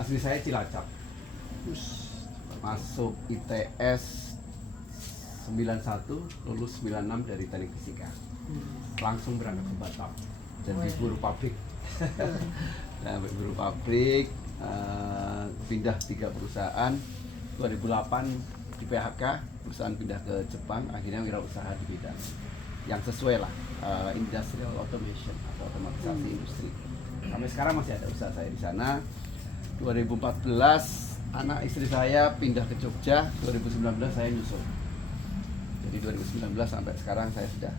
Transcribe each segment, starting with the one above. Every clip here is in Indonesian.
Asli saya Cilacap. Masuk ITS 91, lulus 96 dari Teknik Fisika. Langsung berangkat ke Batam. Jadi buruh pabrik. Nah, buruh pabrik, pindah 3 perusahaan. 2008 di PHK, perusahaan pindah ke Jepang, akhirnya wirausaha di bidang yang sesuai lah, industrial automation atau otomatisasi industri. Sampai sekarang masih ada usaha saya di sana. 2014 anak istri saya pindah ke Jogja, 2019 saya nyusul. Jadi 2019 sampai sekarang saya sudah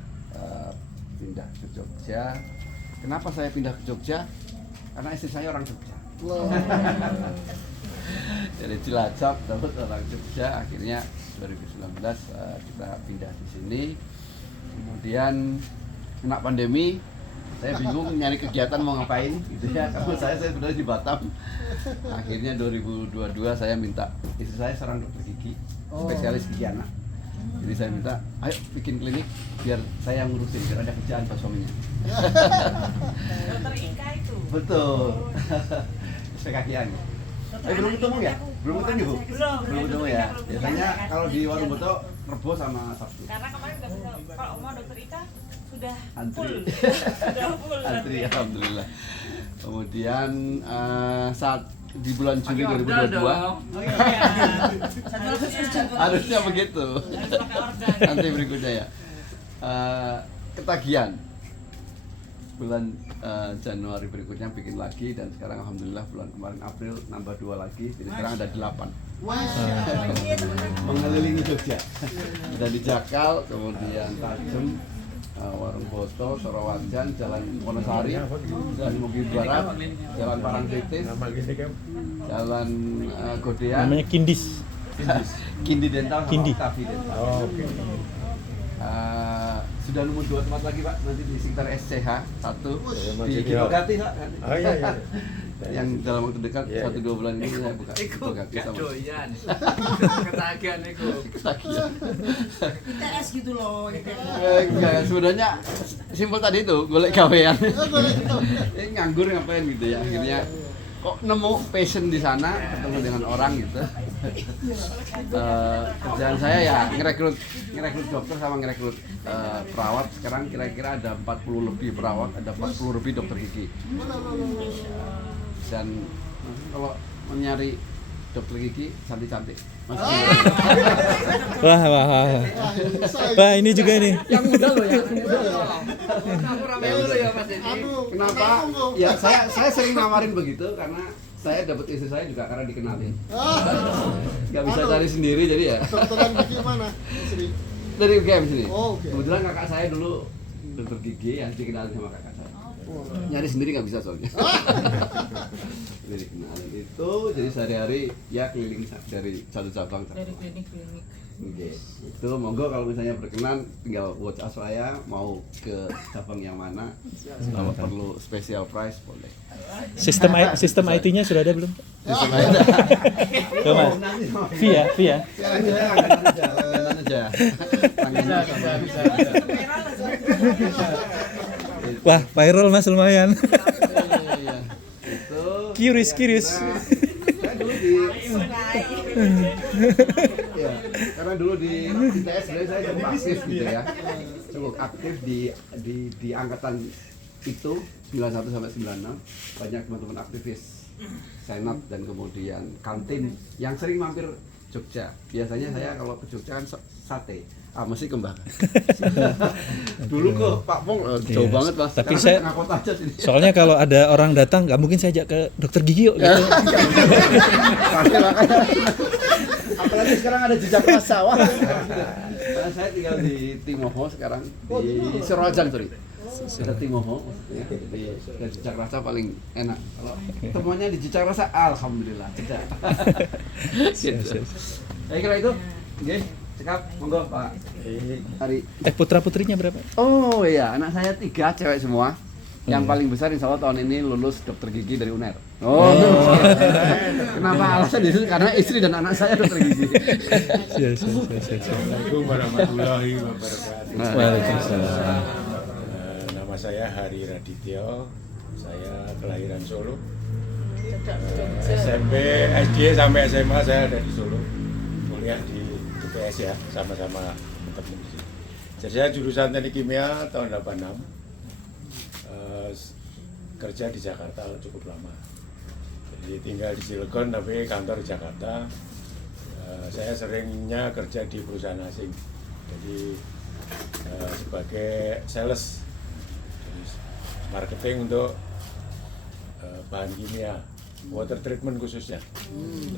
pindah ke Jogja. Kenapa saya pindah ke Jogja? Karena istri saya orang Jogja. Dari Cilacap dapat orang Jogja, akhirnya 2019 kita pindah di sini. Kemudian kena pandemi, saya bingung nyari kegiatan mau ngapain gitu ya. Kalau saya sebenarnya di Batam. Akhirnya 2022 saya minta, istri saya seorang dokter gigi, spesialis gigi anak. Jadi saya minta, ayo bikin klinik biar saya yang ngurusin, biar ada kerjaan buat suaminya. Dokter Ika itu. Betul. SPKKIan. Belum ketemu ya? Belum ketemu Bu? Belum ketemu ya? Biasanya kalau di warung Boto Rebo sama Sabtu. Karena kemarin nggak bisa, kalau mau dokter Ika sudah Antri. full. Sudah full. Antri, alhamdulillah. Kemudian saat di bulan Juli 2022 harusnya begitu. Nanti berikutnya ya. Ketagihan bulan Januari berikutnya bikin lagi, dan sekarang alhamdulillah bulan kemarin April nambah 2 lagi, jadi sekarang ada 8. Mengelilingi Jogja. Ada di Jakal, kemudian Tajem, Warung Boto, Sorowajan, Jalan Wonosari, Jalan Mogi Barat, Jalan Parangtritis, Jalan Godean, Namanya Kindis. Kindi Dental, sama Kindi. Octavi Dental. Oh, oke. Sudah nemu 2 tempat lagi Pak, nanti di sekitar SCH 1 di masih Kibagati Pak. Oh iya iya. Yang dalam waktu dekat Iya, 1-2 bulan ini saya buka Kibagati Gak sama doyan. Ketagihan iku. ketagihan. ITS gitu loh, ITS. Enggak, sebenarnya simpel tadi itu, golek gawean. Ini nganggur ngapain gitu ya, akhirnya kok nemu passion di sana, ketemu dengan orang gitu. Kerjaan saya ya ngerekrut dokter sama ngerekrut perawat. Sekarang kira-kira ada 40 lebih perawat, ada 40 lebih dokter gigi. Dan kalau mau nyari dokter gigi cantik-cantik. Wah. Wah, ini juga nih. Yang muda loh ya. Aku rame dulu ya Mas ini. Kenapa? Ya saya sering nawarin begitu karena saya dapat istri saya juga karena dikenalin. Gak bisa cari sendiri jadi ya. Dokteran gigi mana? Istri. Dari UGM sini. Oh, oke. Kebetulan kakak saya dulu dokter gigi ya, dikenalin sama kakak saya. Nyari sendiri nggak bisa soalnya. Jadi dikenalin itu, jadi sehari-hari ya keliling dari satu cabang. Dari klinik-klinik. Oke, itu monggo kalau misalnya berkenan tinggal WhatsApp saya mau ke cabang yang mana, kalau perlu special price boleh. Sistem IT-nya sudah ada belum? Sistem aja. Tuh, Mas. Via. Langganan aja. Langganan aja. Wah, viral Mas lumayan. Iya. Itu. Kiris. Saya dulu di ya, karena dulu di ITS sebenarnya saya cukup aktif gitu ya. Cukup aktif di angkatan itu 91 sampai 96. Banyak teman-teman aktivis senat dan kemudian kantin yang sering mampir Jogja. Biasanya saya kalau ke Jogja kan sate. Mesti kembang. Dulu ke Pak Pong jauh Iya. banget Mas. Tapi Sekarang saya- tengah kota aja sini. Soalnya kalau ada orang datang, nggak mungkin saya ajak ke dokter gigi yuk gitu. Makanya. Apalagi sekarang ada jejak sawah. Karena saya tinggal di Timoho sekarang, di Sorowajan sorry. Ada Timoho, ya. Jadi dari jejak rasa paling enak. Kalau temuannya di jejak rasa, alhamdulillah jejak. Gitu. Saya kira itu, oke, cekap, monggo Pak. Hari. Putra-putrinya berapa? Oh iya, anak saya 3 cewek semua. Yang paling besar insya Allah tahun ini lulus dokter gigi dari UNER. Oh, kenapa alasan itu? Karena istri dan anak saya dokter gigi. Siap. Assalamualaikum warahmatullahi wabarakatuh. Waalaikumsalam. Nama saya Hari Radityo. Saya kelahiran Solo. SMP, SD sampai SMA saya ada di Solo, kuliah di UPS ya, sama-sama ketemu di sini. Jadi saya jurusan Teknik Kimia tahun 86, kerja di Jakarta cukup lama. Jadi tinggal di Cilegon tapi kantor di Jakarta. Saya seringnya kerja di perusahaan asing, jadi sebagai sales, jadi marketing untuk bahan kimia, water treatment khususnya.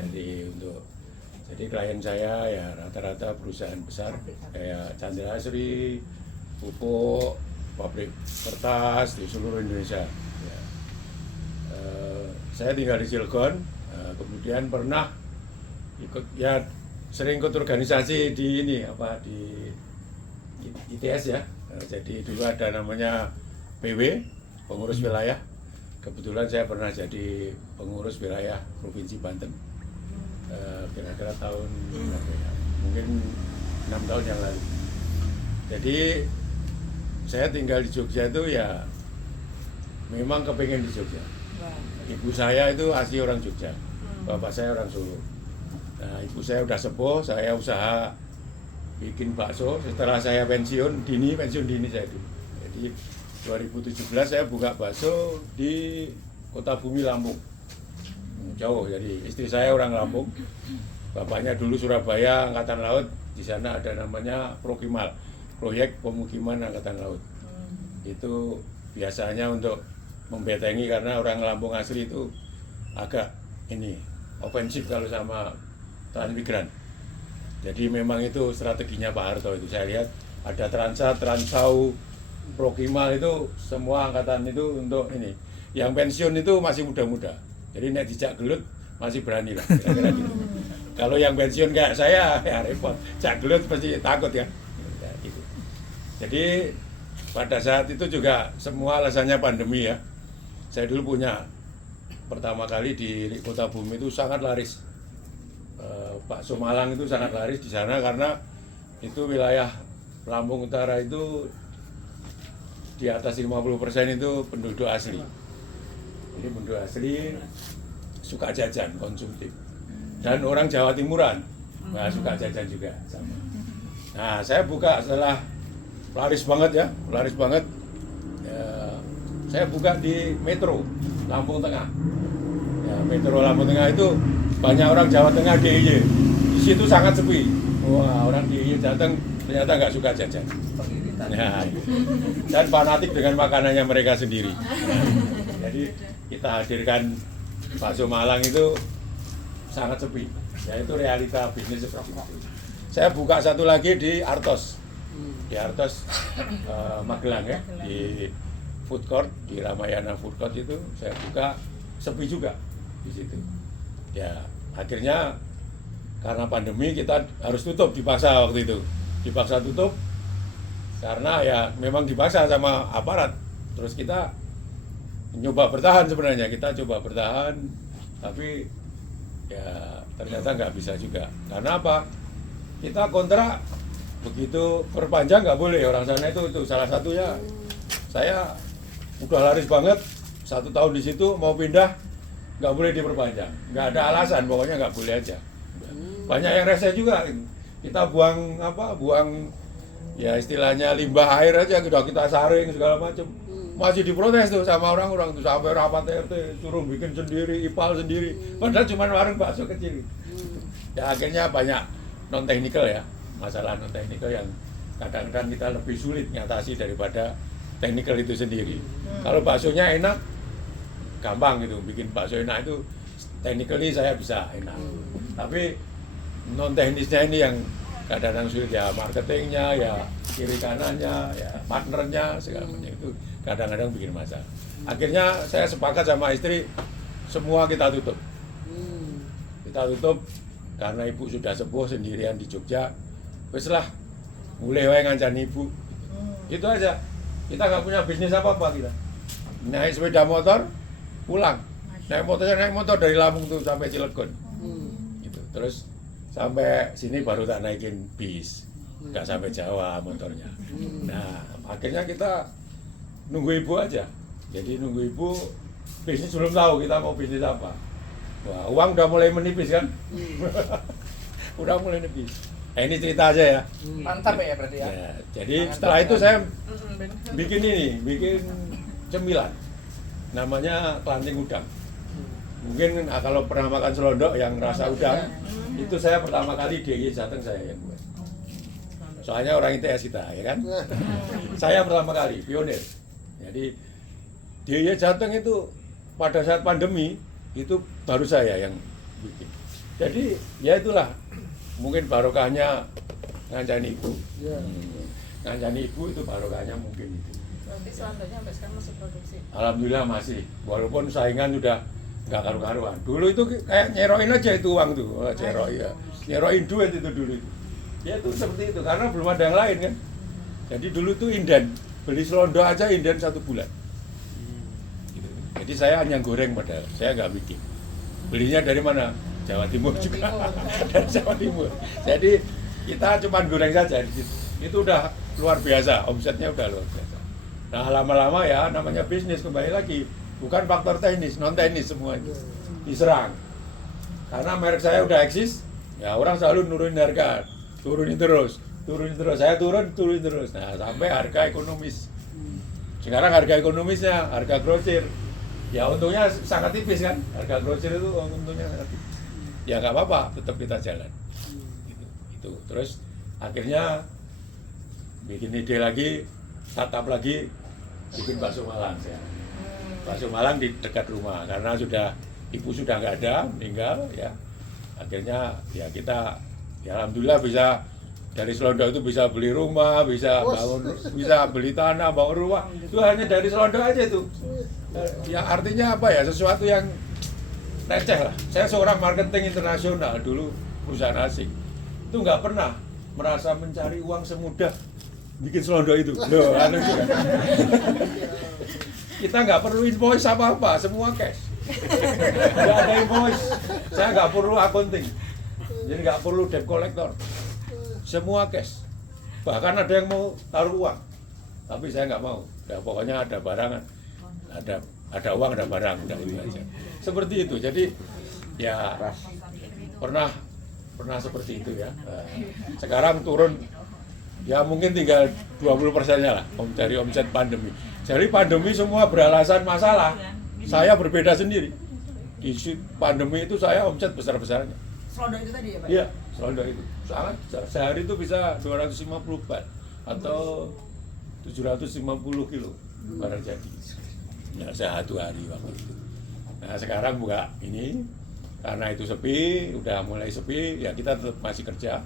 Jadi klien saya ya rata-rata perusahaan besar kayak Chandra Asri, pupuk, pabrik kertas di seluruh Indonesia. Ya. Saya tinggal di Cilegon, kemudian pernah ikut ya sering ikut organisasi di ini apa di ITS ya. Jadi dulu ada namanya PW, pengurus wilayah. Kebetulan saya pernah jadi pengurus wilayah Provinsi Banten. Kira-kira tahun berapa ya? Mungkin 6 tahun yang lalu. Jadi saya tinggal di Jogja itu ya memang kepengen di Jogja. Ibu saya itu asli orang Jogja, bapak saya orang Solo. Nah, ibu saya udah sepuh, saya usaha bikin bakso. Setelah saya pensiun dini saya dulu. Jadi 2017 saya buka bakso di Kota Bumi, Lampung. Jauh, jadi istri saya orang Lampung, bapaknya dulu Surabaya Angkatan Laut. Di sana ada namanya Prokimal, proyek pemukiman Angkatan Laut. Itu biasanya untuk membetengi karena orang Lampung asli itu agak ini ofensif kalau sama transmigran. Jadi memang itu strateginya Pak Harto itu. Saya lihat ada Transat, Transau, Prokimal itu semua angkatan itu untuk ini. Yang pensiun itu masih muda-muda. Jadi nek dijak gelut masih berani lah kira-kira gitu. Kalau yang pensiun kayak saya ya repot. Jak gelut pasti takut ya. Gitu. Jadi pada saat itu juga semua alasannya pandemi ya. Saya dulu punya pertama kali di Kota Bumi itu sangat laris. Bakso Malang itu sangat laris di sana karena itu wilayah Lampung Utara itu di atas 50% itu penduduk asli. Jadi penduduk asli suka jajan, konsumtif. Dan orang Jawa Timuran suka jajan juga sama. Nah, saya buka setelah laris banget ya, laris banget. Saya buka di Metro Lampung Tengah. Ya, Metro Lampung Tengah itu banyak orang Jawa Tengah DIY. Di situ sangat sepi. Wah, orang DIY datang ternyata nggak suka jajan. Ya, dan fanatik dengan makanannya mereka sendiri. Jadi kita hadirkan bakso Malang itu sangat sepi. Ya itu realita bisnis seperti itu. Saya buka satu lagi di Artos. Di Artos Magelang ya, di food court, di Ramayana Food Court itu saya buka sepi juga di situ. Ya, akhirnya karena pandemi kita harus tutup, dipaksa waktu itu. Dipaksa tutup karena ya memang dipaksa sama aparat. Terus kita nyoba bertahan sebenarnya, kita coba bertahan, tapi ya ternyata nggak bisa juga. Karena apa? Kita kontrak begitu perpanjang nggak boleh, orang sana itu salah satunya. Saya udah laris banget, 1 tahun di situ mau pindah nggak boleh diperpanjang, nggak ada alasan, pokoknya nggak boleh aja. Banyak yang rese juga, kita buang ya istilahnya limbah air aja, udah kita saring segala macam. Masih diprotes tuh sama orang-orang tuh, sampai rapat RT suruh bikin sendiri, ipal sendiri, padahal cuma warung bakso kecil. Ya akhirnya banyak non teknikal ya, masalah non teknikal yang kadang-kadang kita lebih sulit ngatasi daripada teknikal itu sendiri. Kalau baksonya enak, gampang gitu, bikin bakso enak itu technically saya bisa enak. Tapi non teknisnya ini yang kadang-kadang sulit ya, marketingnya ya, kiri kanannya ya, partnernya segala macam itu kadang-kadang bikin masalah. Akhirnya saya sepakat sama istri, semua kita tutup. Kita tutup karena ibu sudah sepuh sendirian di Jogja. Wes lah, mulai wae ngancani ibu. Itu aja. Kita nggak punya bisnis apa-apa kita. Naik sepeda motor, pulang. Naik motor dari Lampung tuh sampai Cilegon. Gitu. Terus sampai sini baru tak naikin bis. Nggak sampai Jawa motornya. Nah, akhirnya kita nunggu ibu aja. Jadi nunggu ibu, bisnis belum tahu kita mau bisnis apa. Wah, uang udah mulai menipis kan? Udah mulai menipis. Nah, ini cerita aja ya. Mantap ya berarti ya. Ya, jadi setelah itu saya bikin cemilan. Namanya kelanting udang. Mungkin kalau pernah makan selondok yang rasa udang, itu saya pertama kali DIY Jateng saya yang buat. Soalnya orang ITS kita, ya kan? Saya pertama kali, pionir. Jadi DIY Jateng itu pada saat pandemi, itu baru saya yang bikin. Jadi ya itulah, mungkin barokahnya ngancani ibu. Ngancani ibu itu barokahnya mungkin itu. Berarti selanjutnya sampai sekarang masih produksi. Alhamdulillah masih, walaupun saingan sudah nggak karu-karuan. Dulu itu kayak nyeroin aja itu uang tuh, ya. Nyeroin duit itu dulu itu. Ya itu seperti itu, karena belum ada yang lain kan. Jadi dulu tuh inden, beli selondok aja inden 1 bulan. Gitu. Jadi saya hanya goreng padahal, saya nggak bikin. Belinya dari mana? Jawa Timur juga, dari Jawa Timur. Jadi kita cuma goreng saja. Itu udah luar biasa, omsetnya udah luar biasa. Nah lama-lama ya namanya bisnis kembali lagi. Bukan faktor teknis, non teknis semua itu diserang. Karena merek saya udah eksis, ya orang selalu nurunin harga, turunin terus. Saya turunin terus. Nah sampai harga ekonomis. Sekarang harga ekonomisnya, harga grosir, ya untungnya sangat tipis kan. Harga grosir itu untungnya sangat tipis. Ya nggak apa-apa, tetap kita jalan. Itu. Terus akhirnya bikin ide lagi, startup lagi, bikin bakso Malang saya. Bakso Malang di dekat rumah karena ibu sudah nggak ada, meninggal ya. Akhirnya ya kita ya alhamdulillah bisa dari selondok itu bisa beli rumah, bisa bangun, bisa beli tanah, bangun rumah. Itu hanya dari selondok aja itu. Ya artinya apa ya? Sesuatu yang receh lah. Saya seorang marketing internasional dulu perusahaan asing. Itu nggak pernah merasa mencari uang semudah bikin selondok itu. Loh, aneh juga. Kita nggak perlu invoice apa-apa, semua cash. Nggak ada invoice, saya nggak perlu accounting. Jadi nggak perlu debt collector. Semua cash. Bahkan ada yang mau taruh uang, tapi saya nggak mau. Ya, pokoknya ada barangan, ada uang, ada barang, udah itu aja. Seperti itu. Jadi ya pernah seperti itu ya. Sekarang turun. Ya mungkin tinggal 20%-nya lah dari omset pandemi. Jadi pandemi semua beralasan masalah. Saya berbeda sendiri. Di pandemi itu saya omset besar-besarnya. Selondok itu tadi ya Pak? Iya, selondok itu. Sangat sehari itu bisa 250 bat atau 750 kilo barang jadi. Ya satu hari waktu itu. Nah sekarang buka ini karena itu sepi, udah mulai sepi, ya kita tetap masih kerja.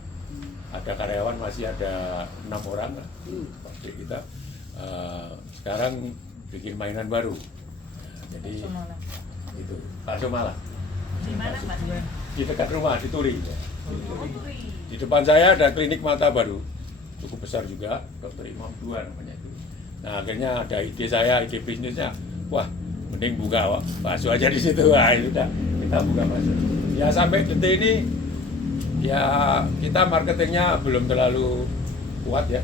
Ada karyawan masih ada 6 orang lah pabrik kita. Sekarang bikin mainan baru. Jadi itu bakso Malang. Di mana Mas? Di dekat rumah di Turi. Di depan saya ada klinik mata baru, cukup besar juga, Dr. Imam 2 namanya itu. Nah akhirnya ada ide bisnisnya, wah mending buka bakso aja di situ. Wah itu udah kita buka bakso. Ya sampai detik ini ya kita marketingnya belum terlalu kuat ya,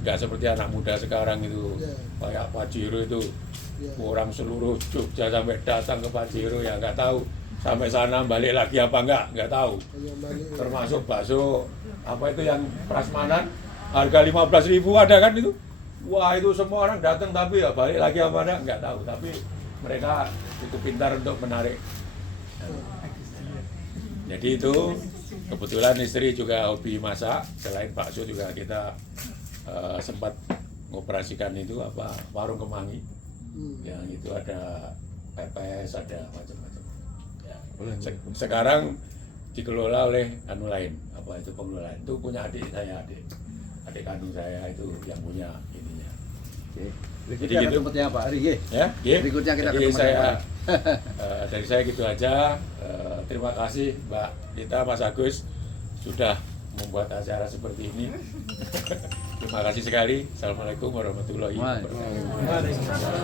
nggak seperti anak muda sekarang itu kayak Pajero itu orang seluruh Jogja sampai datang ke Pajero ya nggak tahu sampai sana balik lagi apa nggak tahu. Termasuk bakso apa itu yang prasmanan harga 15.000 ada kan itu, wah itu semua orang datang tapi ya balik lagi apa nggak tahu, tapi mereka cukup pintar untuk menarik. Jadi itu kebetulan istri juga hobi masak, selain bakso juga kita sempat mengoperasikan itu warung kemangi, yang itu ada pepes, ada macam-macam. Ya. Sekarang dikelola oleh lain, pengelolaan itu punya adik kandung saya itu yang punya ininya. Berikutnya gitu. ketemunya Pak Ari, ya. Berikutnya kita Jadi ketemu dari saya gitu aja. Terima kasih Mbak Dita, Mas Agus sudah membuat acara seperti ini. Terima kasih sekali. Assalamualaikum warahmatullahi wabarakatuh.